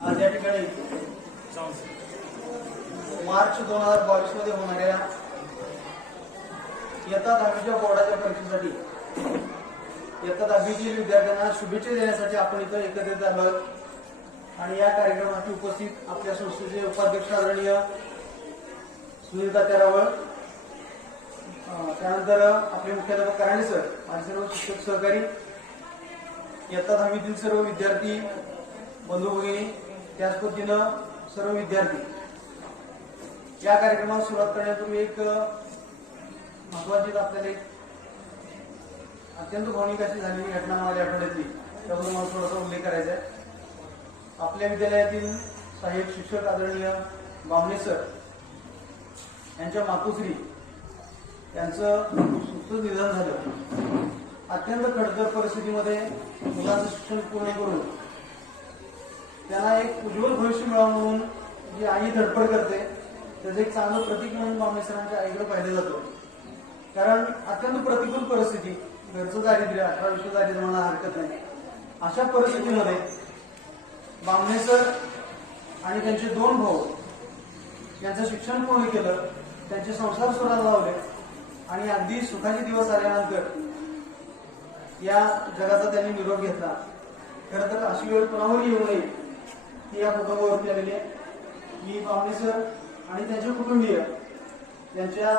आज या ठिकाणी मार्च 2022 मध्ये होणाऱ्या इयत्ता 10वीच्या बोर्डाच्या परीक्षेसाठी इयत्ता 10वीतील विद्यार्थ्यांना शुभेच्छा देण्यासाठी आपण इथं एकत्रित आलो आहोत। आणि या कार्यक्रमासाठी उपस्थित आपल्या संस्थेचे उपाध्यक्ष आदरणीय सुनील तात्या रावळ, त्यानंतर आपले मुख्याध्यापक कराणे सर, माझे सर्व शिक्षक सहकारी, इयत्ता 10वीतील सर्व विद्यार्थी बंधू भगिनी, त्याच पद्धतीनं सर्व विद्यार्थी। या कार्यक्रमाला सुरुवात करण्यापूर्वी एक महत्वाची आपल्याला एक अत्यंत भावनिक अशी झालेली घटना मला आठवड्यातली, त्याबद्दल मला थोडासा उल्लेख करायचा आहे। आपल्या विद्यालयातील सहाय्यक शिक्षक आदरणीय बामणे सर यांच्या मातोश्री यांचं सुखद निधन झालं। अत्यंत खडतर परिस्थितीमध्ये मुलांचं शिक्षण पूर्ण करून त्यांना एक उज्ज्वल भविष्य मिळावं म्हणून जी आई धडपड करते, त्याचं एक चांगलं प्रतीक म्हणून बामणे सरांच्या आईकडे पाहिलं जातं। कारण अत्यंत प्रतिकूल परिस्थिती, घरचं दारिद्र्य, 18-20 दारिद्र्य म्हणा हरकत नाही, अशा परिस्थितीमध्ये बामणे सर आणि त्यांचे 2 भाऊ यांचं शिक्षण पूर्ण केलं, त्यांचे संसार सुराला लावले आणि अगदी सुखाचे दिवस आल्यानंतर या जगाचा त्यांनी निरोप घेतला। खरं तर अशी वेळ कोणावरही येऊ नये ही या कुटुंबावरती आलेली आहे। मी बामणे सर आणि त्यांचे कुटुंबीय यांच्या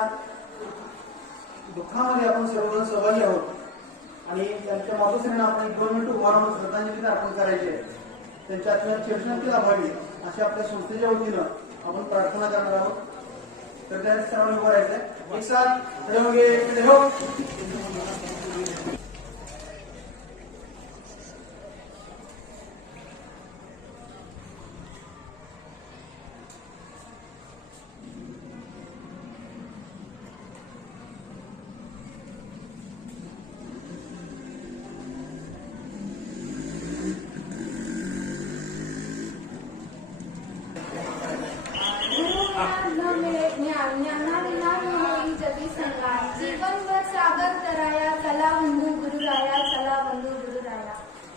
दुःखामध्ये आपण सर्वजण सहभागी आहोत आणि त्यांच्या मातोश्रींना आपण 2 मिनिट उभा राहून श्रद्धांजली अर्पण करायची आहे। त्यांच्या आत्म्यात चिरशांती लाभावी अशी आपल्या संस्थेच्या वतीनं आपण प्रार्थना करणार आहोत। तर त्या सर्वांनी उभं राहायचंय। एक साथ खडे हो। जीवनभर सागर कराया, चला बंधू गुरुराया, चला बंधू गुरुराया।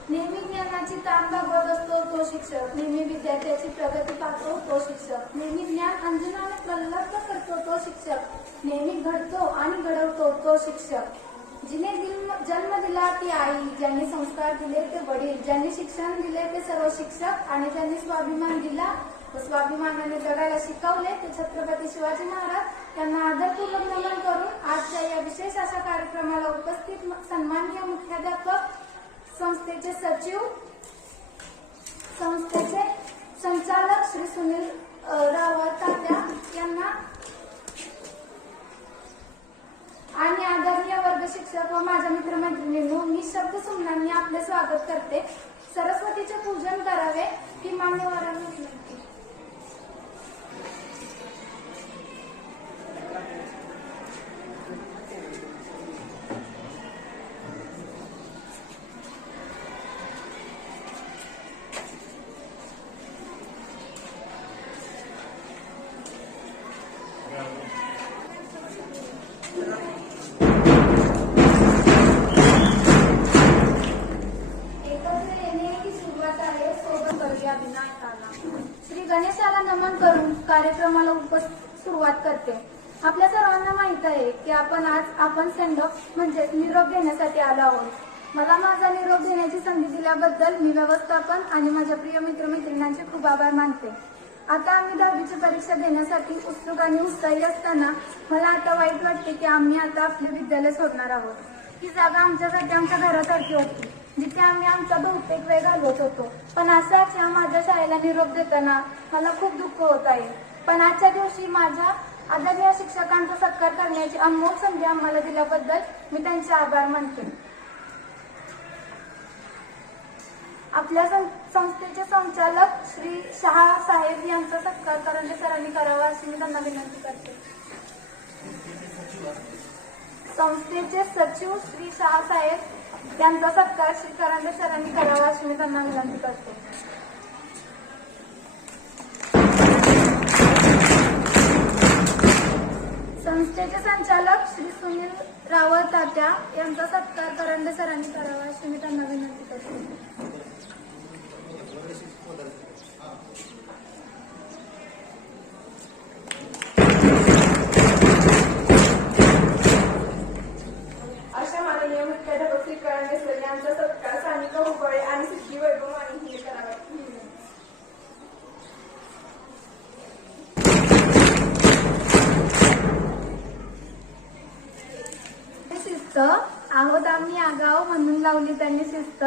नेहमी ज्ञानाची ताण भागवत असतो तो शिक्षक, नेहमी विद्यार्थ्याची प्रगती पाहतो तो शिक्षक, नेहमी ज्ञान अंजनाने प्रल्हाद करतो तो शिक्षक, नेहमी घडतो आणि घडवतो तो शिक्षक। जिने जन्म दिला ती आई, ज्यांनी संस्कार दिले ते वडील, ज्यांनी शिक्षण दिले ते सर्व शिक्षक आणि ज्यांनी स्वाभिमान दिला व स्वाभिमानाने जगायला शिकवले ते छत्रपती शिवाजी महाराज यांना आदरपूर्वक नमन करून आजच्या या विशेष अशा कार्यक्रमाला उपस्थित सन्माननीय मुख्याध्यापक, संस्थेचे सचिव, संस्थेचे संचालक श्री सुनील रावळ तात्या यांना आणि आदरणीय वर्ग शिक्षक व माझ्या मित्रमैत्रिणींनो, मी शब्द सुमनांनी आपले स्वागत करते। सरस्वतीचे पूजन करावे ही मान्यवरांना विनंती। सुरुवात करते. आपल्या सर्वांना माहित आहे की आपण सेंड ऑफ म्हणजे निरोप घेण्यासाठी आलो आहोत. मला माझा निरोप देण्याची संधी दिल्याबद्दल मी व्यवस्थापन आणि माझ्या प्रिय मित्रमैत्रिणींचे खूप आभार मानते. आता आम्ही 10वीची परीक्षा देण्यासाठी उत्सुक आणि उत्साही असताना मला आता वाईट वाटते की आम्ही आता आपले विद्यालय सोडणार आहोत. ही जागा आमच्यासाठी आमच्या घरासारखी होती, जिथे आम्ही आमचा बहुतेक वेळ घालवत होतो. पण असाच माझ्या शाळेला निरोप देताना मला खूप दुःख होत आहे. पण आजच्या दिवशी माझ्या आदरणीय शिक्षकांचा सत्कार करण्याची अनमोल संधी आम्हाला दिल्याबद्दल मी त्यांचे आभार मानते. आपल्या संस्थेचे संचालक श्री शहा साहेब यांचा सत्कार करंडे सरांनी करावा अशी मी त्यांना विनंती करते. संस्थेचे सचिव श्री शहा साहेब यांचा सत्कार श्री करंडे सरांनी करावा अशी मी त्यांना विनंती करते. संस्थेचे संचालक श्री सुनील रावत तात्या यांचा सत्कार करंडे सरांनी करावा अशी मी त्यांना विनंती करते. अशा माननीय मुख्याध्यापक श्री करंडे सर यांचा सत्कार सानिका हुबाळे आणि सिद्धी वैभव यांनी करावा. शिस्त आहोत आम्ही आगाव म्हणून लावली त्यांनी शिस्त.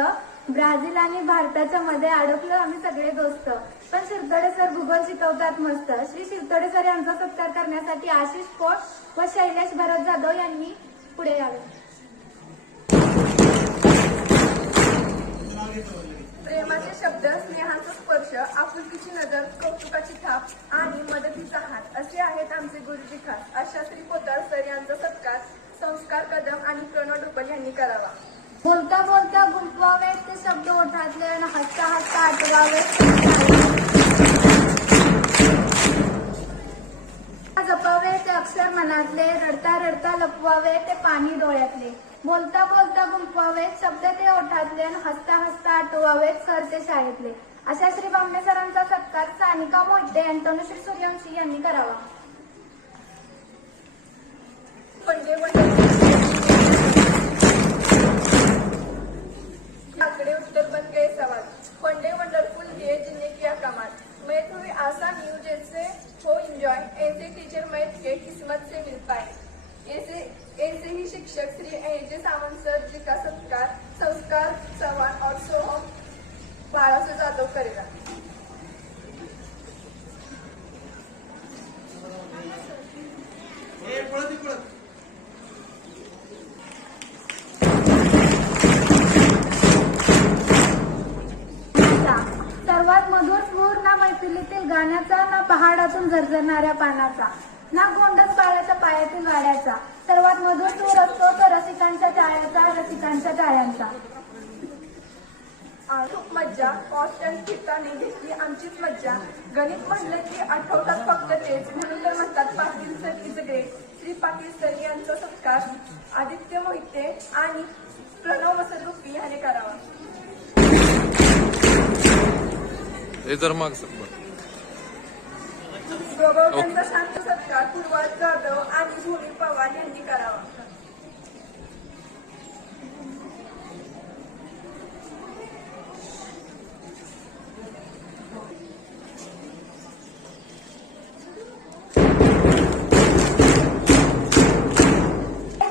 ब्राझील आणि भारताच्या मध्ये अडकलो आम्ही सगळे दोस्त. पण शिरतोडे सर भूगोल शिकवतात मस्त. श्री शिरतोडे सर यांचा सत्कार करण्यासाठी आशिष पोट व शैलेश भरत जाधव यांनी पुढे यावे. प्रेमाचे शब्द, स्नेहाचा स्पर्श, आपुलकीची नजर, कौतुकाची थाप आणि मदतीचा हात असे आहेत आमचे गुरुजी खास. अशा श्री पोतार सर यांचा सत्कार संस्कार कदम आणि प्रणव डुपल यांनी करावा. बोलता बोलता गुंतवावे ते शब्द ओठातले आणि हसता हसता आठवावे. जपावे ते अक्षर मनातले, रडता रडता लपवावे ते पाणी डोळ्यातले. बोलता बोलता गुंतवावे शब्द ते ओठातले आणि हसता हसता आठवावे सर ते शाळेतले. अशा श्री बामणे सरांचा सत्कार सानिका मोहिते अँटोनुश्री सूर्यवंशी यांनी करावा. आकडे उत्तर बन गए सवाल. फंडे वंडरफुल दिए जिन्हें किया कमाल. मैथ हुई आसान न्यू जैसे हो एंजॉय. ऐसे टीचर मैथ के किस्मत से मिल पाए. ऐसे ही शिक्षक श्री एजे सावंत सर जी का सत्कार संस्कार चव्हाण और सोहम बाळासो जाधव करेगा. सर्वात मधुर सूर ना मैफिलीतील गाण्याचा, ना पहाडातून झरझरणाऱ्या पानाचा, ना गोंडस बाळाच्या पायातील वाड्याचा. सर्वात मधुर सूर असतो तो रसिकांच्या टाळ्याचा, रसिकांच्या टाळ्यांचा. खूप मज्जा. कॉन्स्टंट ठिकाणी घेतली आमचीच मज्जा. गणित म्हणलं की आठवतात फक्त तेच, म्हणून तर म्हणतात Patil sir is great. Shri Patil sir यांचा सत्कार आदित्य मोहिते आणि प्रणव मसरुपी याने करावा. गौरव शांत सत्कार पूर्वा जाधव आणि भूमी पवार यांनी करावा.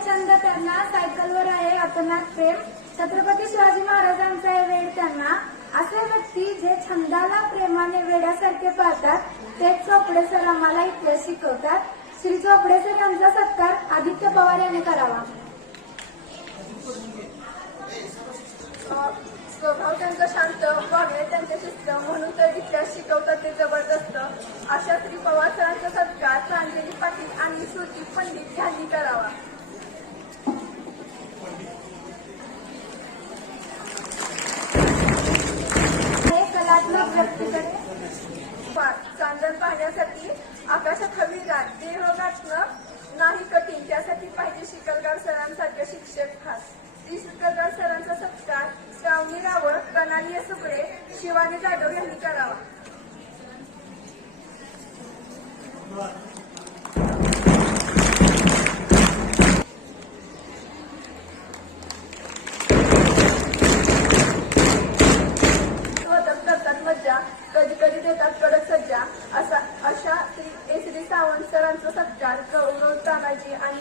छंद त्यांना सायकलवर आहे अतोनात प्रेम. छत्रपती शिवाजी महाराजांचा आहे वेळ त्यांना. असे व्यक्ती जे छंदाला प्रेमाने वेड्यासारखे पाहतात तेच चोपडे सर आम्हाला इतिहास शिकवतात. श्री चोपडे सर यांचा सत्कार आदित्य पवार यांनी करावा. स्वभाव त्यांचा शांत, वागणे त्यांचे शिस्त, म्हणून तर इतिहास शिकवतात ते जबरदस्त. अशा श्री पवार सरांचा सत्कार प्रांजली पाटील आणि श्रुती पंडित यांनी करावा. कलात्मक व्यक्तीकडे चांदण पाहण्यासाठी आकाशात हवी रात. देह गाठणं नाही कठीण, त्यासाठी पाहिजे शिकलगार सरांसारखे शिक्षक खास. श्री शिकलगार सरांचा सत्कार श्रावणी रावळ, प्रणाली सुकडे, शिवानी जाधव यांनी करावा.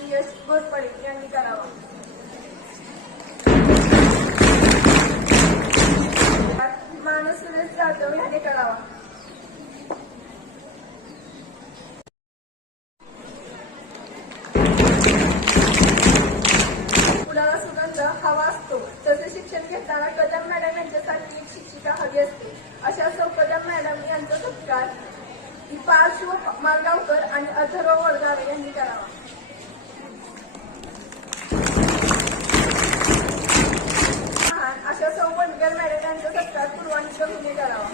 श्री यश घोरपडे यांनी करावा. मानस सुरेश जाधव यांनी करावा. फुलाला सुगंध हवा असतो तसे शिक्षण घेताना कदम मॅडम यांच्यासाठी एक शिक्षिका हवी असते. अशा सौ कदम मॅडम यांचा सत्कार पार्श्व मालगावकर आणि अथर्व वडगावे यांनी करावा. अशा सौ वडगर मॅडम यांचा सत्कार पूर्वांनी गंभीर करावा.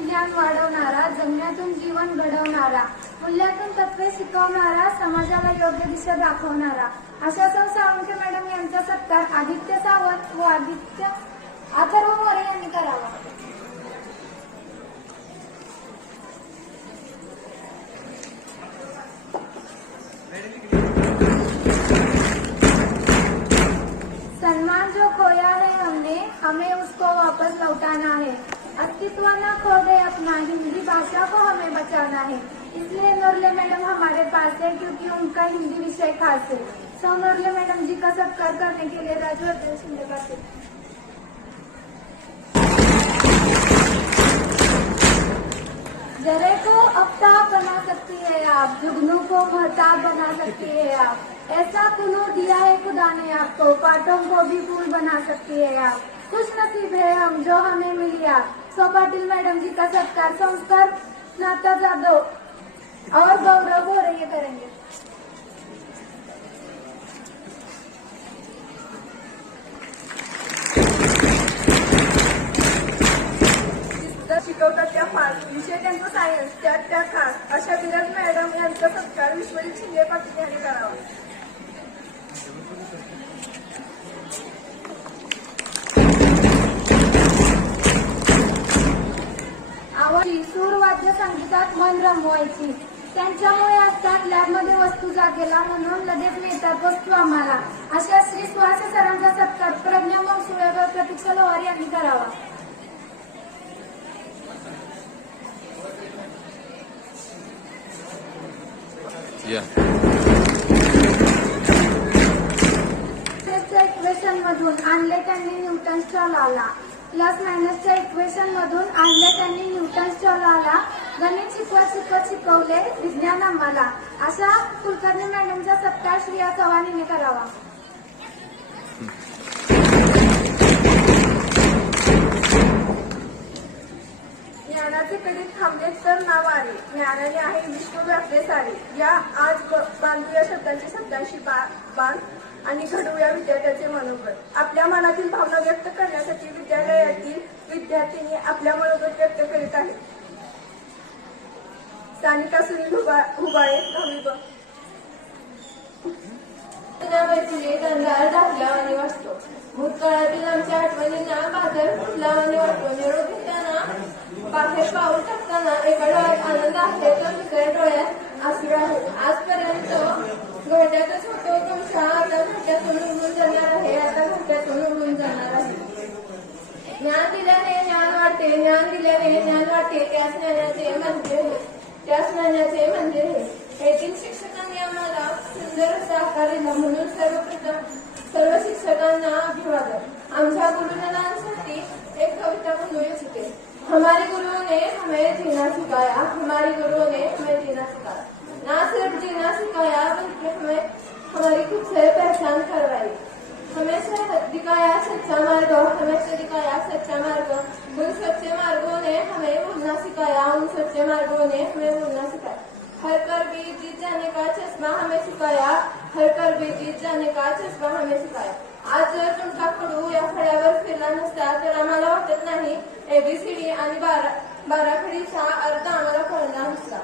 ज्ञान वाढवणारा, जगण्यातून जीवन घडवणारा, मूल्यातून तत्वे शिकवणारा, समाजाला योग्य दिशा दाखवणारा अशा सौ साळुंखे मॅडम यांचा सत्कार आदित्य सावंत व आदित्य अथर्व मोरे यांनी करावा. सम्मान जो खोया है हमने, हमें उसको वापस लौटाना है. अस्तित्व न खो दे अपना, हिंदी भाषा को हमें बचाना है. इसलिए नूरले मैडम हमारे पास है क्योंकि उनका हिंदी विषय खास है. सौ नूरले मैडम जी का सत्कार करने के लिए राजवर्धन शिंदे का जरे को आफ्ताब बना सकती है आप, जुगनू को महताब बना सकती है आप. ऐसा कुनूर दिया है खुदा ने आपको, पाठों को भी फूल बना सकती है आप. खुश नसीब है हम जो हमें मिली आप. सौ पाटिल मैडम जी का सत्कार संस्कार नाता जादव और गौरव हो रही करेंगे. शिकवतात त्या फास्ट, विषय त्यांचा सायन्स, त्यात त्या खास अशा विराज मॅडम यांचा सत्कार विश्वजित शिंदे पाटील यांनी करावा. आवडली सूर वाद्य संगीतात मन रमवायची. त्यांच्यामुळे असतात लॅबमध्ये वस्तू जागेला, म्हणून लगेच मिळतात वस्तू आम्हाला. अशा श्री सुहास सरांचा सत्कार प्रज्ञा मंगसुळे व प्रतीक्षा लोहार यांनी करावा. इक्वेशन मधून आणले त्यांनी न्यूटन्सच्या लाला. प्लस मायनसच्या इक्वेशन मधून आणले त्यांनी न्यूटन्सच्या लाला. गणित शिकवत शिकवले विज्ञान आम्हाला. अशा कुलकर्णी मॅडमचा सत्कार श्रेया चव्हाण यांनी करावा. ज्ञानाचे कधी थांबले तर नाव आले, ज्ञानाने आहे विश्व व्यापले सारे. या आज बांधूया शब्दांशी बांध आणि घडवूया विद्यार्थ्याचे मनोगत. आपल्या मनातील भावना व्यक्त करण्यासाठी विद्यालयातील विद्यार्थ्यांनी आपल्या मनोगत व्यक्त करीत आहेत. सानिका सुनील हुबाळे, 10वी ब. गंधार दाखल्यावानी वाटतो. भूतकाळातील आमच्या आठवणींना बाजार फुटलावानी वाटतो. निरोप घेताना बाहेर पाऊल टाकताना एका डोळ्यात आनंद आहे तर दुसऱ्या डोळ्यात आसरा आहे. आजपर्यंत घोट्यातच होतो तुमच्या, आता घोट्यातून उडून जाणार आहे, आता घोट्यातून उडून जाणार आहे. ज्ञान दिल्याने ज्ञान वाटते, ज्ञान दिल्याने ज्ञान वाटते, त्याच ज्ञानाचे मंदिर आहे, त्याच ज्ञानाचे मंदिर आहे. येथील शिक्षकांनी आम्हाला सुंदर असा आकार दिला, म्हणून सर्वप्रथम सर्व शिक्षकांना अभिवादन. आमच्या गुरुजनांसाठी एक कविता म्हणू इच्छिते. हमारे गुरुओं ने हमें जीना सिखाया, हमारे गुरुओं ने हमें जीना सिखाया. ना सिर्फ जीना सिखाया बल्कि हमें हमारी खुद से पहचान करवाई. हमें से दिखाया सच्चा मार्ग, हमें से दिखाया सच्चा मार्ग. उन सच्चे मार्गों ने हमें बोलना सिखाया, उन सच्चे मार्गों ने हमें बोलना सिखाया. हर कर भी जीत जाने का चश्मा हमें सिखाया, हर कर भी जीत जाने का चष्मा हमें सिखाया. आज जर तुमचा खडू या फळ्यावर फिरला नसता तर आम्हाला वाटत नाही एबीसीडी आणि बाराखडीचा अर्थ आम्हाला कळला नसता.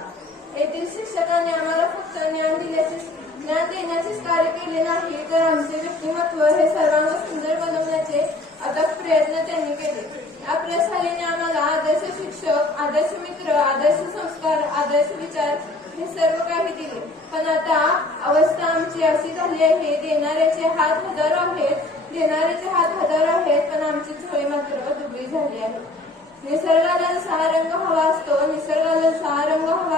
येथील शिक्षकांनी आम्हाला फक्त ज्ञान देण्याचेच कार्य केले नाही तर आमचे व्यक्तिमत्व हे सर्वांग सुंदर बनवण्याचे अथक प्रयत्न त्यांनी केले. या प्रशालेने आम्हाला आदर्श शिक्षक, आदर्श मित्र, आदर्श संस्कार, आदर्श विचार हे सर्व काही दिले. पण आता अवस्था आमची अशी झाली आहे, देणाऱ्याचे हात हजारो आहेत पण आमची झोळी मात्र दुबळी झाली आहे. निसर्गाला जसा रंग हवा असतो, निसर्गाला जसा रंग हवा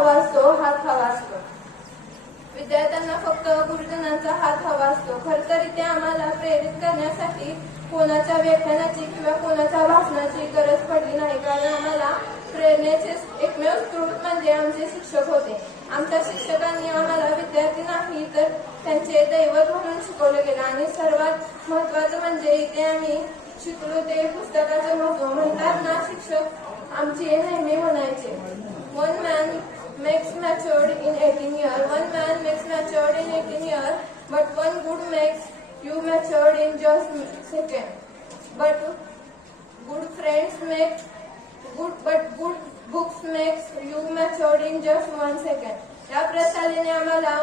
हवा असतो, हात हवा असतो. विद्यार्थ्यांना फक्त गुरुजनांचा हात हवा असतो. खरं तर इथे आम्हाला प्रेरित करण्यासाठी कोणाच्या व्याख्यानाची किंवा कोणाच्या भाषणाची गरज पडली नाही, कारण आम्हाला प्रेरणेचे एकमेव स्रोत म्हणजे आमचे शिक्षक होते. आमच्या शिक्षकांनी आम्हाला विद्यार्थी नाही तर त्यांचे दैवत म्हणून शिकवले गेले. आणि सर्वात महत्वाचं म्हणजे इथे आम्ही शिकलो ते पुस्तकाचे महत्व. म्हणतात ना, शिक्षक आमचे नेहमी म्हणायचे, one man makes matured in 18 years. One man makes matured in 18 years, but one good makes you matured in just second. But good friends make good books makes you matured in just 1 second. या प्रशालेने आम्हाला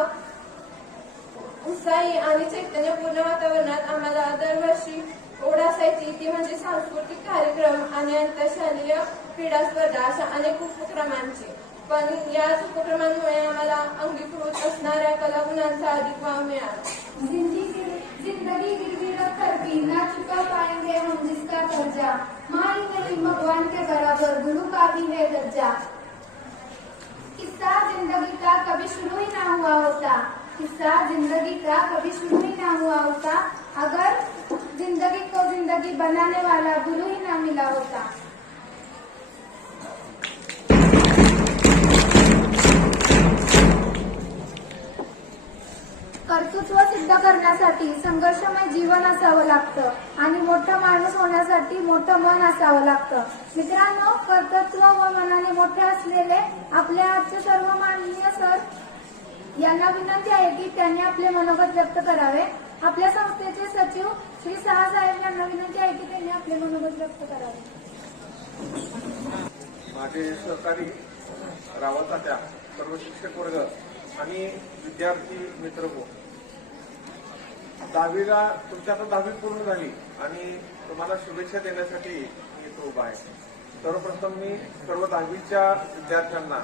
उत्साही आणि चैतन्यपूर्ण वातावरणात आम्हाला दरवर्षी ओढ असायची, ती म्हणजे सांस्कृतिक कार्यक्रम आणि आंतरशालेय क्रीडा स्पर्धा अशा अनेक उपक्रमांची. पण याच उपक्रमांमुळे आम्हाला अंगीकृत असणाऱ्या कलागुणांचा अधिक वाव मिळाला. जिंदगी गिरवी रख कर भी ना चुका पाएंगे हम जिसका कर्जा, माई नहीं भगवान के बराबर गुरु का भी है दर्जा. किस्सा जिंदगी का कभी शुरू ही ना हुआ होता, किस्सा जिंदगी का कभी शुरू ही ना हुआ होता, अगर जिंदगी को जिंदगी बनाने वाला गुरु ही ना मिला होता. कर्तृत्व सिद्ध करण्यासाठी संघर्षमय जीवन असावं लागतं आणि मोठा माणूस होण्यासाठी मोठं मन असावं लागतं. मित्रांनो, कर्तृत्व व मनाने मोठे असलेले आपले आजचे सर्व माननीय सर यांना विनंती आहे की त्यांनी आपले मनोगत व्यक्त करावे. आपल्या संस्थेचे सचिव श्री सहा साहेब यांना विनंती आहे की त्यांनी आपले मनोगत व्यक्त करावे. माझे सहकारी रावतात्या, सर्व शिक्षक वर्ग आणि विद्यार्थी मित्र हो, 10वीला तुमची आता 10वी पूर्ण झाली आणि तुम्हाला शुभेच्छा देण्यासाठी मी इथं उभा आहे. सर्वप्रथम मी सर्व 10वीच्या विद्यार्थ्यांना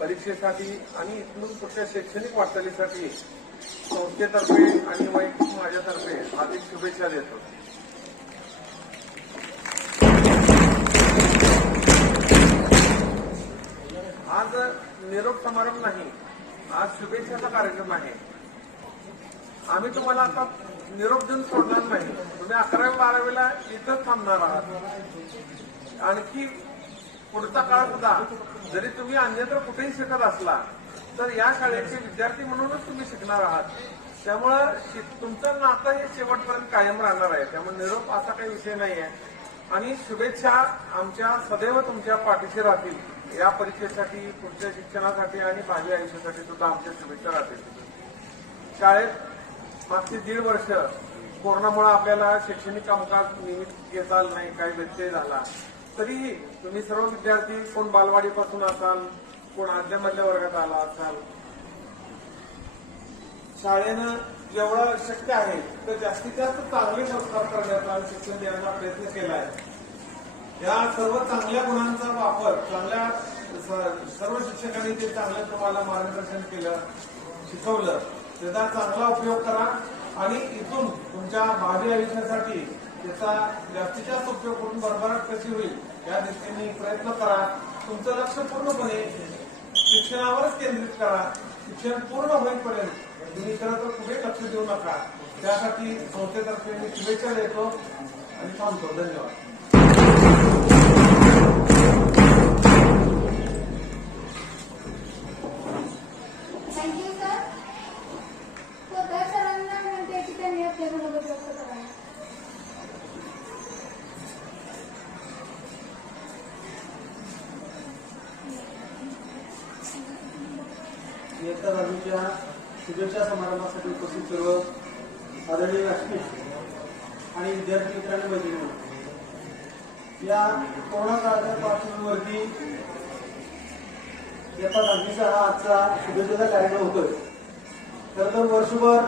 परीक्षेसाठी आणि इथून पुढच्या शैक्षणिक वाटचालीसाठी संस्थेतर्फे आणि वैयक्तिक माझ्यातर्फे हार्दिक शुभेच्छा देतो. आज निरोप समारंभ नाही, आज शुभेच्छाचा कार्यक्रम आहे. आम्ही तुम्हाला आता निरोप देऊन सोडणार नाही. तुम्ही 11वी 12वीला इथंच थांबणार आहात. आणखी पुढचा काळ सुद्धा जरी तुम्ही अन्यत्र कुठेही शिकत असला तर या शाळेचे विद्यार्थी म्हणूनच तुम्ही शिकणार आहात. त्यामुळं तुमचं नातं हे शेवटपर्यंत कायम राहणार आहे. त्यामुळे निरोप असा काही विषय नाही आहे. आणि शुभेच्छा आमच्या सदैव तुमच्या पाठीशी राहतील. या परीक्षेसाठी, पुढच्या शिक्षणासाठी आणि भावी आयुष्यासाठी सुद्धा आमच्या शुभेच्छा राहतील. शाळेत मागची 1.5 वर्ष कोरोनामुळे आपल्याला शैक्षणिक कामकाज नियमित घेता आलं नाही, काही व्यत्यय झाला. तरीही तुम्ही सर्व विद्यार्थी, कोण बालवाडीपासून असाल, कोण आदल्या वर्गात आला असाल, शाळेनं जेवढं शक्य आहे तर जास्तीत जास्त चांगले संस्कार करण्याचा, शिक्षण देण्याचा प्रयत्न केला आहे. या सर्व चांगल्या गुणांचा वापर, सर्व शिक्षकांनी ते चांगलं तुम्हाला मार्गदर्शन केलं, शिकवलं, त्याचा चांगला उपयोग करा आणि इथून तुमच्या भावी आयुष्यासाठी त्याचा जास्तीत जास्त उपयोग करून भरभराट कशी होईल या दृष्टीने प्रयत्न करा. तुमचं लक्ष पूर्णपणे शिक्षणावरच केंद्रित करा. शिक्षण पूर्ण होईपर्यंत तुम्ही खरं तर कुठे लक्ष देऊ नका. त्यासाठी संस्थेतर्फे मी शुभेच्छा देतो आणि थांबतो. धन्यवाद. Thank you sir. स्वतः सरांना विनंती आहे की त्यांनी आपले मनोगत व्यक्त करावे. इयत्ता 10वीच्या शुभेच्छा समारंभासाठी उपस्थित सर्व आदरणीय व्यासपीठ आणि विद्यार्थी मित्रांनी मैत्रिणी, या कोरोना काळाच्या पार्श्वभूमीवरती इयत्ता 10वीचा हा आजचा शुभेच्छेचा कार्यक्रम होतोय. खरं तर वर्षभर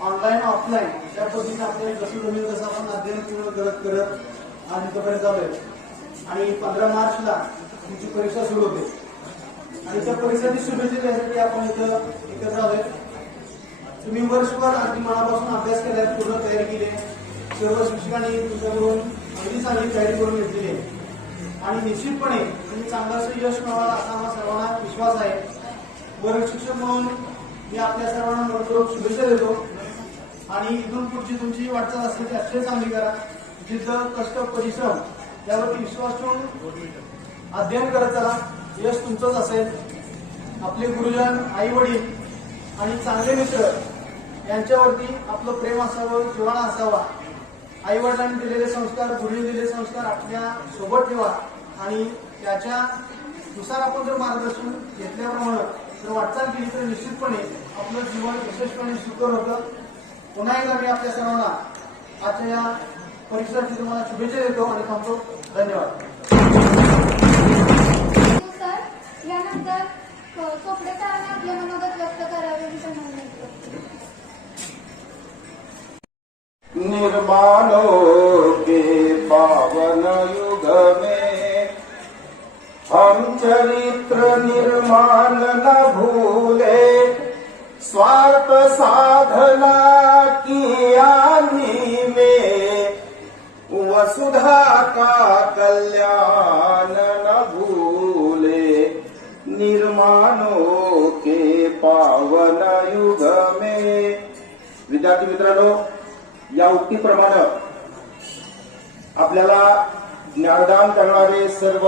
ऑनलाईन ऑफलाईन या पद्धतीने आपल्या जसं जमीन जसं आपण अध्ययन करत आज इथंपर्यंत आलोय आणि 15 मार्चला तुमची परीक्षा सुरू होते आणि त्या परीक्षेची शुभेच्छा देण्यासाठी आपण इथं एकत्र आलोय. तुम्ही वर्षभर अगदी मनापासून अभ्यास केला, पूर्ण तयारी केली, सर्व शिक्षकांनी तुमच्याकडून अगदी चांगली तयारी करून घेतलेली आहे. आणि निश्चितपणे तुम्ही चांगलं असं यश मिळवाल असा आम्हाला सर्वांना विश्वास आहे. वर्ग शिक्षक म्हणून मी आपल्या सर्वांना मनपूर्वक शुभेच्छा देतो आणि इथून पुढची तुमची वाटचाल असते ती अतिशय चांगली करा. जिद्द, कष्ट, परिश्रम यावरती विश्वास ठेवून अध्ययन करत चला. यश तुमचंच असेल. आपले गुरुजन, आई वडील आणि चांगले मित्र यांच्यावरती आपलं प्रेम असावं, जिव्हाळा असावा. आई वडिलांनी दिलेले संस्कार, गुरुने दिलेले संस्कार आपल्या सोबत ठेवा आणि त्याच्यानुसार आपण जर मार्गदर्शन घेतल्याप्रमाणे जर वाटचाल केली तर निश्चितपणे आपलं जीवन यशस्वीपणे सुकर होतं. पुन्हा एकदा मी आपल्या सर्वांना आजच्या या परीक्षेसाठी तुम्हाला शुभेच्छा देतो आणि थांबतो. धन्यवाद. सर, यानंतर चोपडेकरांनी आपले मनोगत व्यक्त करावे मी त्यांना विनंती करतो. निर्माणों के पावन युग में हम चरित्र निर्माण न भूले, स्वार्थ साधना की आंधी में वसुधा का कल्याण न भूले. निर्माणों के पावन युग में. विद्यार्थी मित्रांनो, या उक्तीप्रमाणे आपल्याला ज्ञानदान करणारे सर्व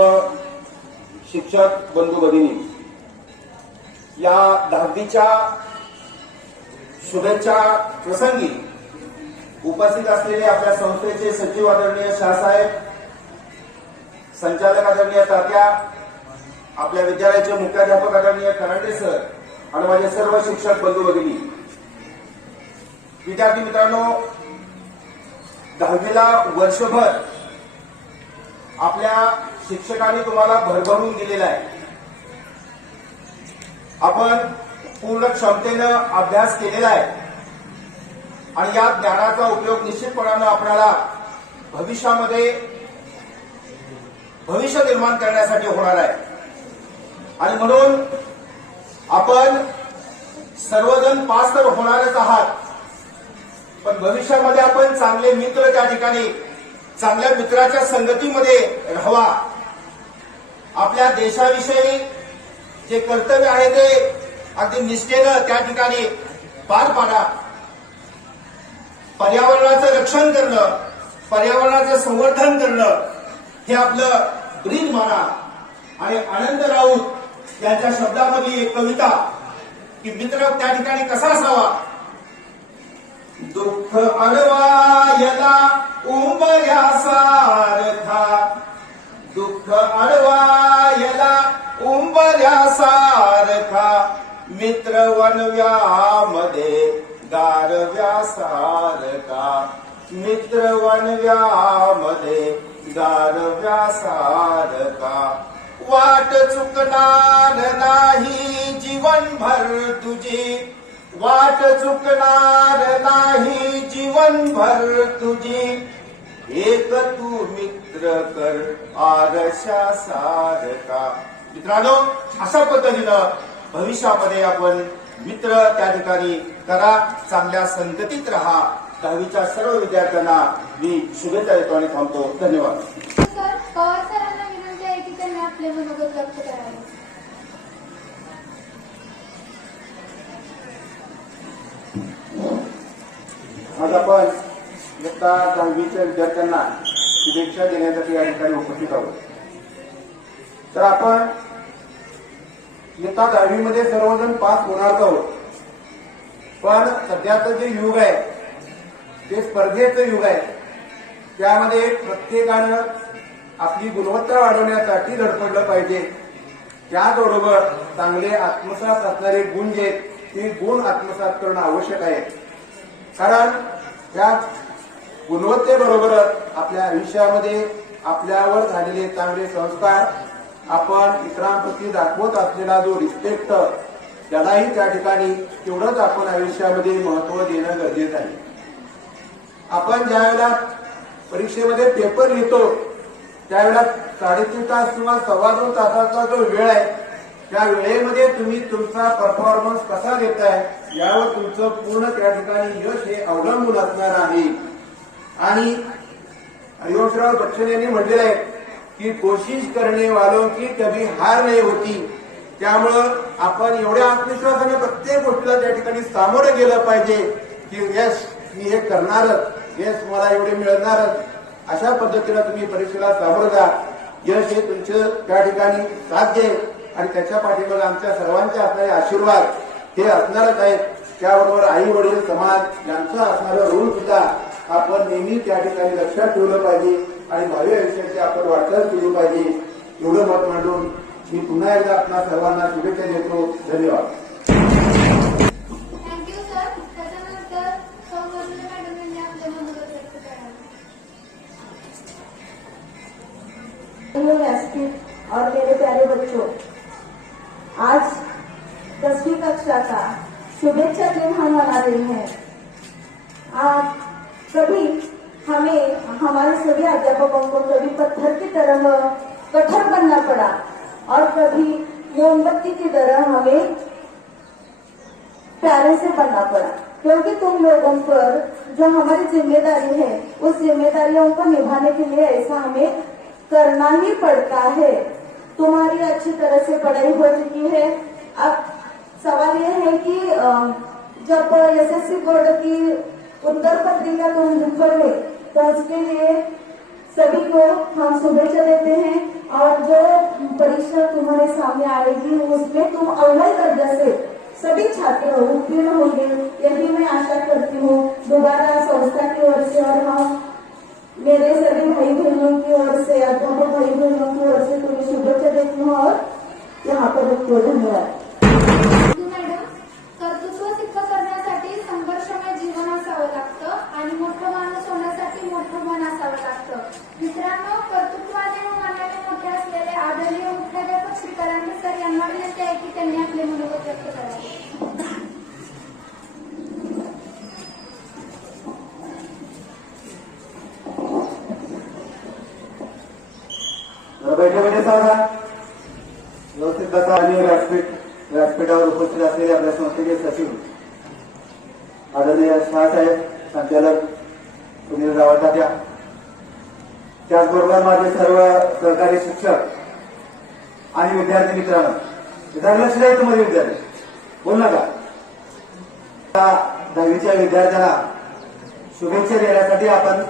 शिक्षक बंधू भगिनी या 10वीच्या शुभेच्छा प्रसंगी उपस्थित असलेले आपल्या संस्थेचे सचिव आदरणीय शाहसाहेब, संचालक आदरणीय तात्या, आपल्या विद्यालयाचे मुख्याध्यापक आदरणीय करांडे सर आणि माझे सर्व शिक्षक बंधू भगिनी. विद्यार्थी मित्रांनो, 10वीला वर्षभर आपल्या शिक्षकांनी तुम्हाला भरभरून दिलेला आहे. आपण पूर्ण क्षमतेनं अभ्यास केलेला आहे आणि या ज्ञानाचा उपयोग निश्चितपणानं आपल्याला भविष्यामध्ये भविष्य निर्माण करण्यासाठी होणार आहे. आणि म्हणून आपण सर्वजण पास तर होणारच आहात, पण भविष्यामध्ये आपण चांगले मित्र त्या ठिकाणी चांगल्या मित्राच्या संगतीमध्ये राहावा. आपल्या देशाविषयी जे कर्तव्य आहे ते अगदी निष्ठेनं त्या ठिकाणी पार पाडा. पर्यावरणाचं रक्षण करणं, पर्यावरणाचं संवर्धन करणं हे आपलं ब्रीद माना. आणि आनंद राऊत यांच्या शब्दामधली एक कविता की मित्र त्या ठिकाणी कसा असावा. दुःख अडवायला उंबऱ्यासारखा, दुःख अडवायला उंबऱ्यासारखा, मित्र वनव्यामध्ये गारव्यासारखा, मित्र वनव्यामध्ये गारव्यासारखा. वाट चुकणार नाही जीवनभर तुझी, वाट चुकणार नाही जीवनभर तुझी, एक तू मित्र कर आरशासारखा. मित्रांनो, अशा पद्धतीनं भविष्यामध्ये आपण मित्र त्या ठिकाणी करा, चांगल्या संगतीत राहा. 10वीच्या सर्व विद्यार्थ्यांना मी शुभेच्छा देतो आणि थांबतो. धन्यवाद. सर, पवार सरांना विनंती आहे की त्यांनी आपले मनोगत व्यक्त करावे. आज आपण इयत्ता 10वीच्या विद्यार्थ्यांना शुभेच्छा देण्यासाठी या ठिकाणी उपस्थित आहोत. तर आपण इयत्ता 10वीमध्ये सर्वजण पास होणार आहोत, पण सध्याचं जे युग आहे ते स्पर्धेचं युग आहे. त्यामध्ये प्रत्येकानं आपली गुणवत्ता वाढवण्यासाठी धडपडलं पाहिजे. त्याचबरोबर चांगले आत्मसात असणारे गुण जे आहेत ते गुण आत्मसात करणं आवश्यक आहे. कारण त्या गुणवत्तेबरोबरच आपल्या आयुष्यामध्ये आपल्यावर झालेले चांगले संस्कार, आपण इतरांप्रती दाखवत असलेला जो रिस्पेक्ट, त्यालाही त्या ठिकाणी तेवढंच आपण आयुष्यामध्ये महत्व देणं गरजेचं आहे. आपण ज्यावेळेला परीक्षेमध्ये पेपर लिहितो त्यावेळेला 3.5 तास किंवा 2.25 तासाचा जो वेळ आहे, त्या वेळेमध्ये तुम्ही तुमचा परफॉर्मन्स कसा देताय यावर तुमचं पूर्ण त्या ठिकाणी यश हे अवलंबून असणार आहे. आणि हरिवंशराव बच्चन यांनी म्हटलेलं आहे कि कोशिश करने वालों की कभी हार नाही होती. त्यामुळं आपण एवढ्या आत्मविश्वासाने प्रत्येक गोष्टीला त्या ठिकाणी सामोरं गेलं पाहिजे की यश मी हे करणारच, यश मला एवढे मिळणारच. अशा पद्धतीनं तुम्ही परीक्षेला सामोरं जा. यश हे तुमचं त्या ठिकाणी साध्य आहे आणि त्याच्या पाठीमागे आमच्या सर्वांचे असणारे आशीर्वाद हे असणारच आहेत. त्याबरोबर आई वडील समाज यांचं असणारं ऋण सुद्धा आपण नेहमी त्या ठिकाणी लक्षात ठेवलं पाहिजे आणि भावी आयुष्याची आपण वाटचाल केली पाहिजे. एवढं मत मांडून मी पुन्हा एकदा आपल्या सर्वांना शुभेच्छा देतो. धन्यवाद. Thank you sir. त्याच्यानंतर सौवर्णा मॅडम यांनी आपले मनोगत व्यक्त करावे. और मेरे प्यारे बच्चों, आज 10वीं कक्षा का शुभेच्छा दिन हम मना रहे हैं. कभी हमें हमारे सभी अध्यापकों को कभी पत्थर की तरह कठोर बनना पड़ा और कभी मोमबत्ती की तरह हमें प्यारे से बनना पड़ा, क्योंकि तुम लोगों पर जो हमारी जिम्मेदारी है उस जिम्मेदारियों को निभाने के लिए ऐसा हमें करना ही पड़ता है. तुम्हारी अच्छी तरह से पढ़ाई हो चुकी है. अब सवाल यह है कि जब एसएससी बोर्ड की उत्तर पत्रिका तुम पढ़े तो उसके लिए सभी को हम शुभेच्छा देते हैं. और जो परीक्षा तुम्हारे सामने आएगी उसमें तुम अव्वल दर्जा से सभी छात्र उत्तीर्ण होंगे, यही मैं आशा करती हूँ. दोबारा संस्था की ओर से और हम मेरे सभी भाई बहनों की ओर से, अध्यापक भाई बहनों की ओर से तुम्हें शुभेच्छा देती हूँ और यहाँ पर रखो. धन्यवाद. मॅडम, कर्तृत्व सिद्ध करण्यासाठी संघर्षमय जीवन असावं लागतं आणि मोठं माणूस होण्यासाठी मोठं मन असावं लागतं. मित्रांनो, कर्तृत्वाने व मनाने मोठे असलेले आदरणीय मुख्याध्यापक श्री करांडे सर यांना विनंती आहे की त्यांनी आपले मनोगत व्यक्त करावे. बैठे बैठे सांगा व्यवस्थित बसा. आणि व्यासपीठावर उपस्थित असलेले आपल्या संस्थेचे सचिव आदरणीय शाहसाहेब, संचालक सुनील रावळ तात्या, त्याचबरोबर माझे सर्व सहकारी शिक्षक आणि विद्यार्थी मित्रांनो, लक्ष द्यायचं मध्ये विद्यार्थी बोल नका. 10वीच्या विद्यार्थ्यांना शुभेच्छा देण्यासाठी आपण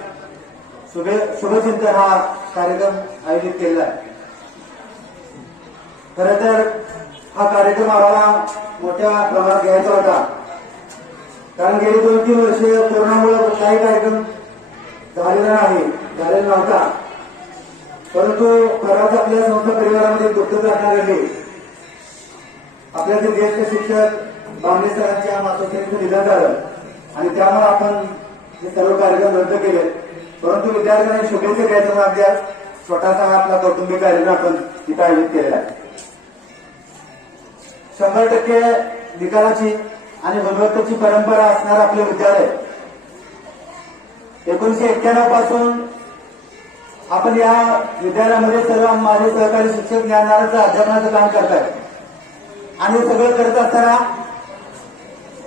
शुभचिंतन हा कार्यक्रम आयोजित केलेला आहे. खरं तर हा कार्यक्रम आम्हाला मोठ्या प्रमाणात घ्यायचा होता, कारण गेली 2-3 वर्ष कोरोनामुळे काही कार्यक्रम झालेला नव्हता. परंतु खराच आपल्या संस्था परिवारामध्ये दुःखद घडली. आपल्यातील ज्येष्ठ शिक्षक बांगडे सरांच्या मातोश्रीचं निधन झालं आणि त्यामुळे आपण हे सर्व कार्यक्रम रद्द केले. परंतु विद्यार्थ्यांना शुभेच्छा द्यायचा अभ्यास स्वतःचा आपला कौटुंबिक कार्यक्रम आपण इथं आयोजित केलेला आहे. 100% निकालाची आणि गुणवत्तेची परंपरा असणारं आपले विद्यालय 1991 पासून आपण या विद्यालयामध्ये सर्व माझे सहकारी शिक्षक ज्ञानाचं अध्यापनाचं काम करतायत. आणि सगळं करत असताना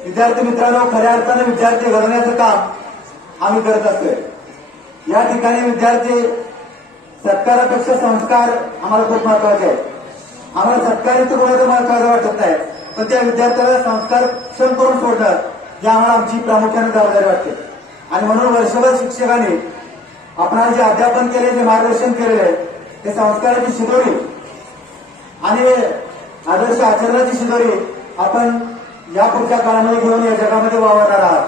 विद्यार्थी मित्रांनो, खऱ्या अर्थानं विद्यार्थी घडवण्याचं काम आम्ही करत असतोय. या ठिकाणी विद्यार्थी सत्कारापेक्षा संस्कार आम्हाला खूप महत्वाचे आहेत. आम्हाला सत्कारित कोणाचं महत्वाचं वाटत नाही, पण त्या विद्यार्थ्याला संस्कार क्षण करून सोडणं ही आम्हाला आमची प्रामुख्याने जबाबदारी वाटते. आणि म्हणून वर्षभर शिक्षकांनी आपणाला जे अध्यापन केले, जे मार्गदर्शन केलेले आहे ते संस्काराची शिदोरी आणि आदर्श आचरणाची शिदोरी आपण या पुढच्या काळामध्ये घेऊन या जगामध्ये वावरणार आहात.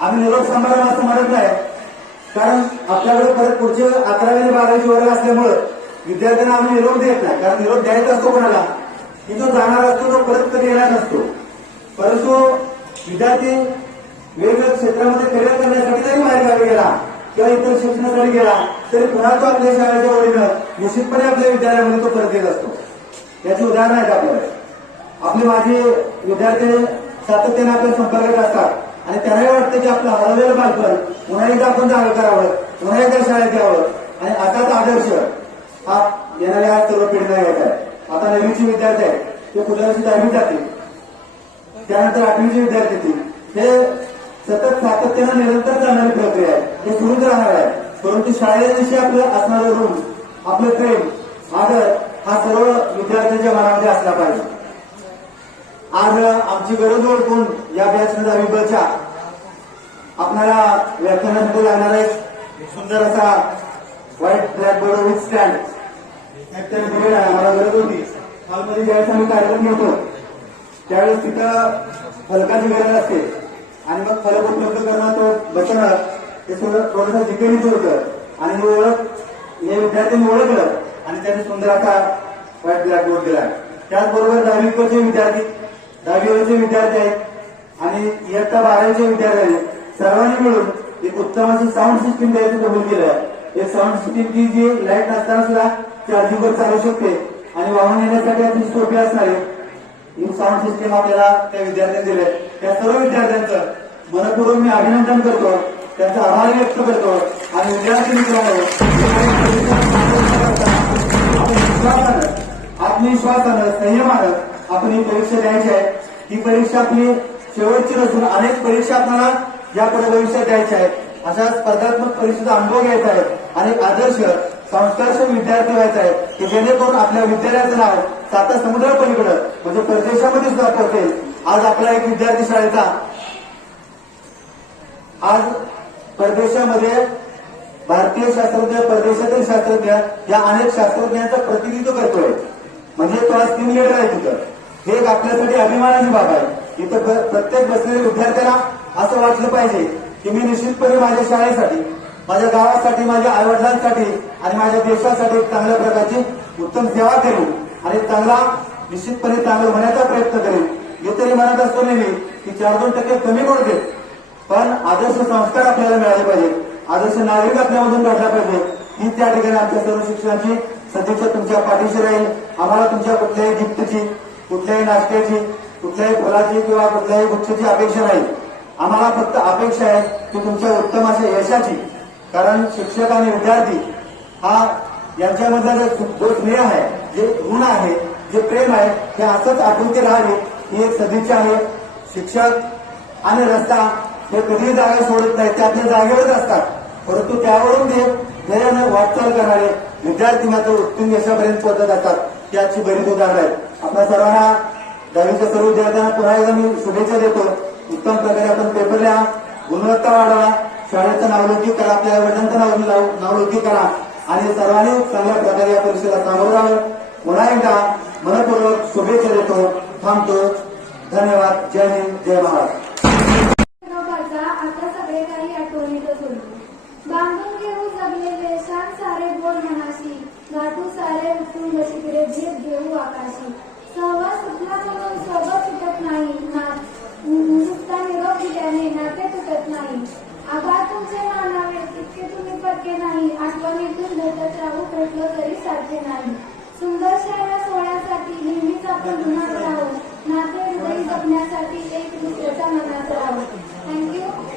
आम्ही निरोप समारंभ असं म्हणत नाही, कारण आपल्याकडे परत पुढचे 11वी आणि 12वीचे वर्ग असल्यामुळे विद्यार्थ्यांना आम्ही निरोप देत नाही, कारण निरोप द्यायचा असतो कोणाला की जो जाणार असतो तो परत कधी येणार नसतो. परंतु विद्यार्थी वेगवेगळ्या क्षेत्रामध्ये करिअर करण्यासाठी जरी बाहेरगावी गेला किंवा इतर शिक्षणासाठी गेला तरी पुन्हा तो आपल्या शाळेच्या ओळीनं निश्चितपणे आपल्या विद्यालयामध्ये तो परत येत असतो. याची उदाहरणं आहेत आपल्याकडे. आपले माझे विद्यार्थी सातत्याने आपल्या संपर्कात असतात आणि त्यांनाही वाटतं की आपलं हरवलेलं बालपण पुन्हा एकदा आपण जावं करावं, पुन्हा एकदा शाळेत यावं आणि असाच आदर्श हा येणाऱ्या सर्व पिढीला घ्यायचा आहे. आता 9वीचे विद्यार्थी आहेत ते पुढल्या वर्षी 10वीत जातील, त्यानंतर 8वीचे विद्यार्थी येतील. हे सतत सातत्यानं निरंतर चालणारी प्रक्रिया आहे, हे सुरूच राहणार आहे. परंतु शाळेविषयी आपलं असणारं ऋण आपलं प्रेम आदर हा सर्व विद्यार्थ्यांच्या मनामध्ये असला पाहिजे. आज आमची गरज ओळखून या बॅच 10वीच्या आपल्याला व्याख्यानासाठी लागणारा एक सुंदर असा व्हाईट ब्लॅकबोर्ड विथ स्टँड दिलेला आहे. आम्हाला गरज होती. हॉलमध्ये ज्यावेळेस आम्ही कार्यक्रम घेतो त्यावेळेस तिथं फलकाची गरज असते आणि मग फलक उपलब्ध करणं तो बसवणं हे सगळं थोडंसं जिकिरीचं होतं आणि हे ओळख हे विद्यार्थ्यांनी ओळखलं आणि त्यांनी सुंदर असा व्हाईट ब्लॅकबोर्ड दिला. त्याचबरोबर 10वीचे विद्यार्थी 10वीचे विद्यार्थी आहेत आणि इयत्ता 12वीचे विद्यार्थी आहेत. सर्वांनी मिळून एक उत्तम अशी साऊंड सिस्टीम द्यायचं कबूल केलं आहे. एक साऊंड सिस्टीम की जी लाईट नसताना सुद्धा चार्जिंगवर चालू शकते आणि वाहून येण्यासाठी अति सोपी असणारी ही साऊंड सिस्टीम आपल्याला त्या विद्यार्थ्यांनी दिले. त्या सर्व विद्यार्थ्यांचं मनपूर्वक मी अभिनंदन करतो, त्यांचा आभार व्यक्त करतो आणि विद्यार्थी मित्रांनो आत्मविश्वासानं संयमानं आपण ही परीक्षा द्यायची आहे. ही परीक्षा आपली शेवटची नसून अनेक परीक्षा आपल्याला यापुढे भविष्यात द्यायच्या आहेत. अशा स्पर्धात्मक परीक्षेचा अनुभव घ्यायचा आहे आणि एक आदर्श संस्कारशील विद्यार्थी व्हायचा आहे की जेणेकरून आपल्या विद्यालयाचं नाव साता समुद्रापलीकडं म्हणजे परदेशामध्ये सुद्धा पोहोचेल. आज आपला एक विद्यार्थी शाळेचा आज परदेशामध्ये भारतीय शास्त्रज्ञ परदेशातील शास्त्रज्ञ या अनेक शास्त्रज्ञांचं प्रतिनिधित्व करतोय. म्हणजे तो आज टीम लीडर आहे तिथं. हे एक आपल्यासाठी अभिमानाची बाब आहे. इथं प्रत्येक बसलेल्या विद्यार्थ्याला असं वाटलं पाहिजे की मी निश्चितपणे माझ्या शाळेसाठी माझ्या गावासाठी माझ्या आईवडिलांसाठी आणि माझ्या देशासाठी एक चांगल्या प्रकारची उत्तम सेवा करेन आणि चांगला निश्चितपणे चांगलं होण्याचा प्रयत्न करेन. मी तरी म्हणत असतो नेहमी की 4-2% कमी गुण देत पण आदर्श संस्कार आपल्याला मिळाले पाहिजे, आदर्श नागरिक आपल्यामधून घडला पाहिजे. ही त्या ठिकाणी आमच्या सर्व शिक्षणाची सदिच्छा तुमच्या पाठीशी राहील. आम्हाला तुमच्या कुठल्याही गिफ्टची कुठल्याही नाश्त्याची कुठल्याही फुलाची किंवा कुठल्याही गुच्छाची अपेक्षा नाही. आम्हाला फक्त अपेक्षा आहे की तुमच्या उत्तम अशा यशाची. कारण शिक्षक आणि विद्यार्थी हा यांच्यामधला जो स्नेह आहे, जे ऋण आहे, जे प्रेम आहे हे असंच आपुलकी राहावे ही एक सदिच्छा आहे. शिक्षक आणि रस्ता हे कधीही जागा सोडत नाही, ते आपल्या जागेवरच असतात. परंतु त्यावरून ते धैर्यानं वाटचाल करणारे विद्यार्थी मात्र उत्तम यशापर्यंत पोहोचत असतात. त्याची बरीच उदाहरणं आहेत. आपल्या सर्वांना 10वीच्या सर्व विद्यार्थ्यांना पुन्हा एकदा मी शुभेच्छा देतो. उत्तम प्रकारे आपण पेपर लिहा, गुणवत्ता वाढवा, शाळेचं नावलौकिक करा, आपल्या वडिलांचं नावलौकिक करा आणि सर्वांनी चांगल्या प्रकारे या परीक्षेला सामोरं जावं. पुन्हा एकदा मनपूर्वक शुभेच्छा देतो. थांबतो. धन्यवाद. जय हिंद, जय महाराष्ट्र. आता सगळे काही आठवणीतच होतो. बांधून घेऊ जगलेले शान सारे गोड मनाशी, गाठू सारे उठून शिकरे भेट घेऊ आकाशी. सहवास सुटला म्हणून सोबत सुटत नाही, नुसता निरोप दिल्याने नाते तुटत नाही. आभार तुमचे मानावे इतके तुम्ही पक्के नाही, आठवणीतून भेटत राहू भेटलो तरी सारखे नाही. सुंदर शाळा सोहळ्यासाठी नेहमीच आपण ऋणात राहू, नाते हृदय जपण्यासाठी एक दुसऱ्याच्या मनात राहू. थँक्यू.